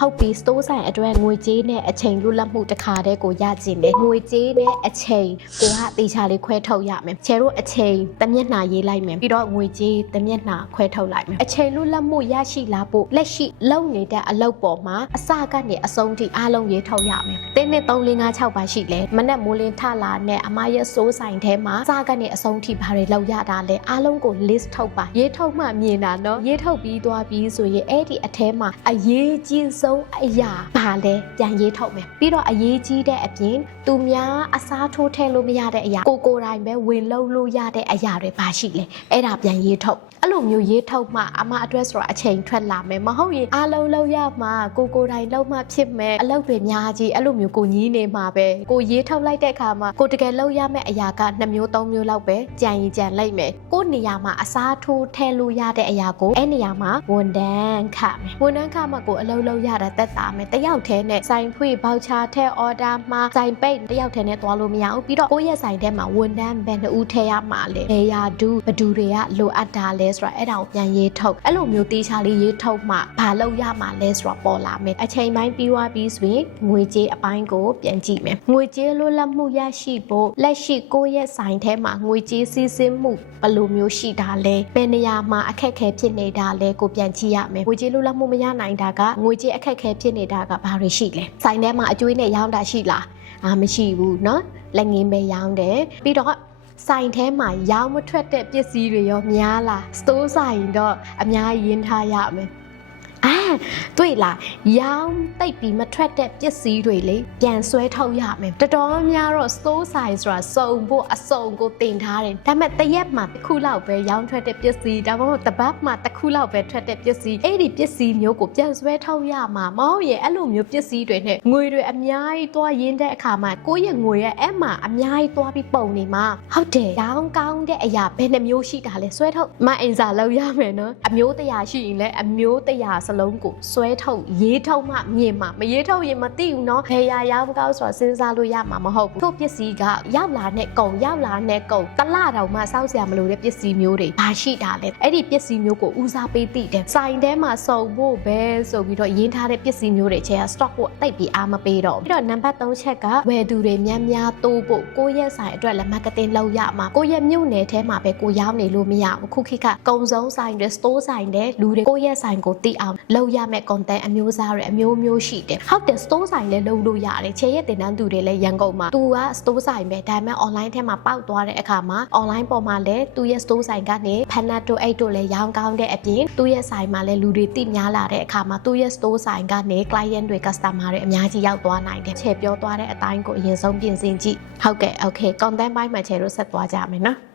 ဟုတ်ပြီစတိုးဆိုင်အတွက်ငွေကြေးနဲ့အချိန်လွတ်လပ်မှုတစ်ခါတည်းကိုရကျင်တယ်ငွေကြေးနဲ့အချိန်ကိုကတေချာလေးခွဲထုတ်ရမယ်ချဲတို့အချိန်တစ်မျက်နှာရေးလိုက်မယ်ပြီးတော့ငွေကြေးတစ်မျက်နှာခွဲထုတ်လိုက်မယ်အချိန်လွတ်လပ်မှုရရှိလာဖို့လက်ရှိလုံနေတဲ့အလုပ်ပေါ်မှာအစကနေအဆုံးထိအားလုံးရေးထုတ်ရမယ်တင်းနဲ့3 4 5 6ပါရှိလဲမနဲ့မိုးလင်းထလာနဲ့အမရဲ့စိုးဆိုင်ထဲမှာစကနေအဆုံးထိဘာတွေလောက်ရတာလဲအားလုံးကို list ထုတ်ပါရေးထုတ်မှမြင်တာနော်ရေးထုတ်ပြီးသွားပြီးဆိုရင်အဲ့ဒီအထဲမှာအရေးကြီးဆုံးအရာဘာလဲပြန်ရေးထုတ်မယ်ပြီးတော့အရေးကြီးတဲ့အပြင်သူများအစားထိုးထည့်လို့မရတဲ့အရာကိုကိုယ်တိုင်ပဲဝင်လုံးလို့ရတဲ့အရာတွေဘာရှိလဲအဲ့ဒါပြန်ရေးထုတ်အဲ့လိုမျိုးရေးထုတ်မှအမအတွက်ဆိုတော့အချိန်ထွက်လာမယ်မဟုတ်ရင်အားလုံးလုံးရမှကိုကိုယ်တိုင်လုံးမှဖြစ်မယ်အလုပ်တွေများကြီးအဲ့လိုမျိုးကိုညီးနေမှာပဲကိုရေးထုတ်လိုက်တဲ့အခါမှာကိုတကယ်လုံးရမယ့်အရာက2မျိုး3မျိုးလောက်ပဲကြံရင်ကြံလိုက်မယ်ကိုနေရာမှာအစားထိုးထည့်လို့ရတဲ့အရာကိုအဲ့နေရာမှာဝန်တန်းခမယ်ဝန်တန်းခမှကိုအလုပ်လုံးရတာတက်တာမယ်တယောက်တည်းနဲ့ဆိုင်ဖွေဘောက်ချာထဲအော်ဒါမှာဆိုင်ပိတ်တယောက်တည်းနဲ့သွားလို့မရဘူးပြီးတော့ကိုယ့်ရဲ့ဆိုင်ထဲမှာဝန်တန်းဘယ်နှဦးထည့်ရမှာလဲဘယ်ရာဒူးဘဒူတွေကလိုအပ်တာလဲဆိုတော့အဲ့ဒါကိုပြန်ရေးထုတ်အဲ့လိုမျိုးတေချာလေးရေးထုတ်မှဘာလုပ်ရမှာလဲဆိုတော့ပေါ်လာမယ်အချိန်ပိုင်းပြီးသွားပြီးဆိုရင်ငွေကြေးအပိုင်းကိုပြန်ကြည့်မယ်ငွေကြေးလွတ်လပ်မှုရရှိဖို့လက်ရှိကိုယ့်ရဲ့ဆိုင်ထဲမှာငွေကြေးစီးဆင်းမှုဘယ်လိုမျိုးရှိတာလဲဘယ်နေရာမှာအခက်အခဲဖြစ်နေတာလဲကိုပြန်ကြည့်ရမယ်ငွေကြေးလွတ်လပ်မှုမရနိုင်တာကငွေကြေးအခက်အခဲဖြစ်နေတာကဘာတွေရှိလဲဆိုင်ထဲမှာအကျွေးနဲ့ရောင်းတာရှိလားအာမရှိဘူးเนาะလက်ငင်းပဲရောင်းတယ်ပြီးတော့ဆိုင်ထဲမှာရောင်းမထွက်တဲ့ပစ္စည်းတွေရောများလားစတိုးဆိုင်တော့အများကြီးရင်းထားရမယ်အာ တွေ့လားရောင်းတိတ်ပြီးမထွက်တဲ့ပစ္စည်းတွေလေပြန်ဆွဲထုတ်ရမယ်တော်တော်များတော့ store size ဆိုတာစုံဖို့အစုံကိုတင်ထားတယ်ဒါပေမဲ့တစ်ရက်မှာတစ်ခုလောက်ပဲရောင်းထွက်တဲ့ပစ္စည်းဒါမှမဟုတ်တစ်ပတ်မှာတစ်ခုလောက်ပဲထွက်တဲ့ပစ္စည်းအဲ့ဒီပစ္စည်းမျိုးကိုပြန်ဆွဲထုတ်ရမှာမဟုတ်ရင်အဲ့လိုမျိုးပစ္စည်းတွေနဲ့ငွေတွေအများကြီးသွားရင်းတဲ့အခါမှာကိုယ့်ရဲ့ငွေရဲ့အဲ့မှာအများကြီးသွားပြီးပုံနေမှာဟုတ်တယ်ရောင်းကောင်းတဲ့အရာဘယ်နှမျိုးရှိတာလဲဆွဲထုတ်မအင်စာလောက်ရမယ်နော်အမျိုးတရာရှိရင်လည်းအမျိုးတရာစလုံးကိုဆွဲထုတ်ရေးထုတ်မှမြင်မှာမရေးထုတ်ရင်မသိဘူးနော်ဘယ်ရာရောင်းကောင်းဆိုတာစဉ်းစားလို့ရမှာမဟုတ်ဘူးသူ့ပစ္စည်းကရောက်လာတဲ့ကုံရောက်လာတဲ့ကုံတလတောင်မှစောက်စရာမလိုတဲ့ပစ္စည်းမျိုးတွေဘာရှိတာလဲအဲ့ဒီပစ္စည်းမျိုးကိုဦးစားပေးသိတယ်ဆိုင်ထဲမှာစုံဖို့ပဲဆိုပြီးတော့ရင်းထားတဲ့ပစ္စည်းမျိုးတွေချဲက stock ကိုတိတ်ပြီးအားမပေးတော့ဘူးပြီးတော့နံပါတ်3ချက်ကဝယ်သူတွေများများတိုးဖို့ကိုယ့်ရဲ့ဆိုင်အတွက်လည်း marketing လုပ်ရမှာကိုယ့်ရဲ့မြို့နယ်ထဲမှာပဲကိုရောင်းနေလို့မရဘူးခုခေတ်ကကုံစုံဆိုင်တွေ store ဆိုင်တွေလူတွေကိုယ့်ရဲ့ဆိုင်ကိုသိအောင်လုပ်ရမယ့် content အမျိုးအစားတွေအမျိုးမျိုးရှိတယ်ဟုတ်တယ် store ဆိုင်လည်းလုပ်လို့ရတယ်ချဲရဲ့တင်တန်းသူတွေလည်းရန်ကုန်မှာသူက store ဆိုင်ပဲဒါပေမဲ့ online ထဲမှာပေါက်သွားတဲ့အခါမှာ online ပေါ်မှာလည်းသူရဲ့ store ဆိုင်ကနေဖန်နတ်တို့အိတ်တို့လည်းရောင်းကောင်းတဲ့အပြင်သူရဲ့ဆိုင်မှာလည်းလူတွေသိများလာတဲ့အခါမှာသူရဲ့ store ဆိုင်ကနေ client တွေ customer တွေအများကြီးရောက်သွားနိုင်တယ်ချဲပြောသွားတဲ့အတိုင်းကိုအရင်ဆုံးပြင်ဆင်ကြည့်ဟုတ်ကဲ့ okay content ပိုင်းမှာချဲတို့ဆက်သွားကြမယ်နော်